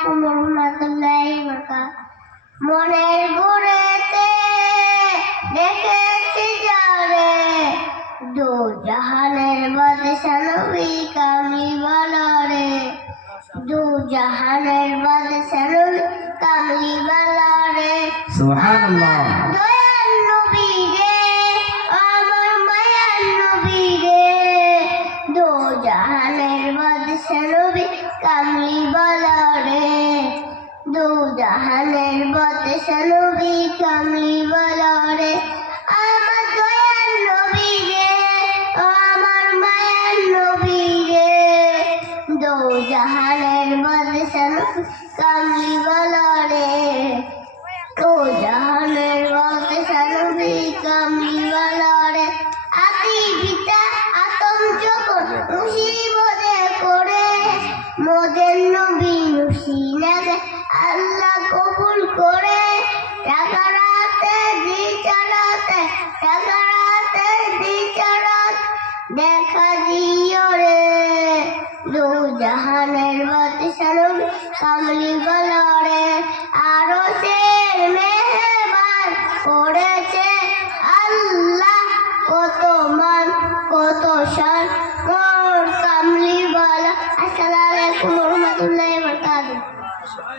আলাইকুম রহমতুল্লাহি ওয়া বারাকাতুহু। মনের গুড়েতে দেখেছি যারে, দু জাহানের বাদশা নবী কামলিওয়ালা রে, দু জাহানের বাদশা নবী কামলিওয়ালা রে। সুবহানাল্লাহ। দয়াল নবী রে, আমার মায়ার নবী রে, দু জাহানের বাদশা নবী কামলিওয়ালা রে, দু জাহানের বাদশা নবী কামলিওয়ালা রে। আমার দয়াল নবী রে, আমার মায়ার নবী রে, দু জাহানের বাদশা নবী কামলিওয়ালা রে, দু জাহানের বাদশা নবী কামলিওয়ালা রে। আতি পিতা আতম যখন মুসিবতে পড়ে, মোদের নবী মুসিনাকে আল্লাহ কবুল করে। টাকারাতে বিচারাতে, টাকারাতে বিচারাত দেখা দিও রে, দু জাহানের বাদশা নবী কামলিওয়ালা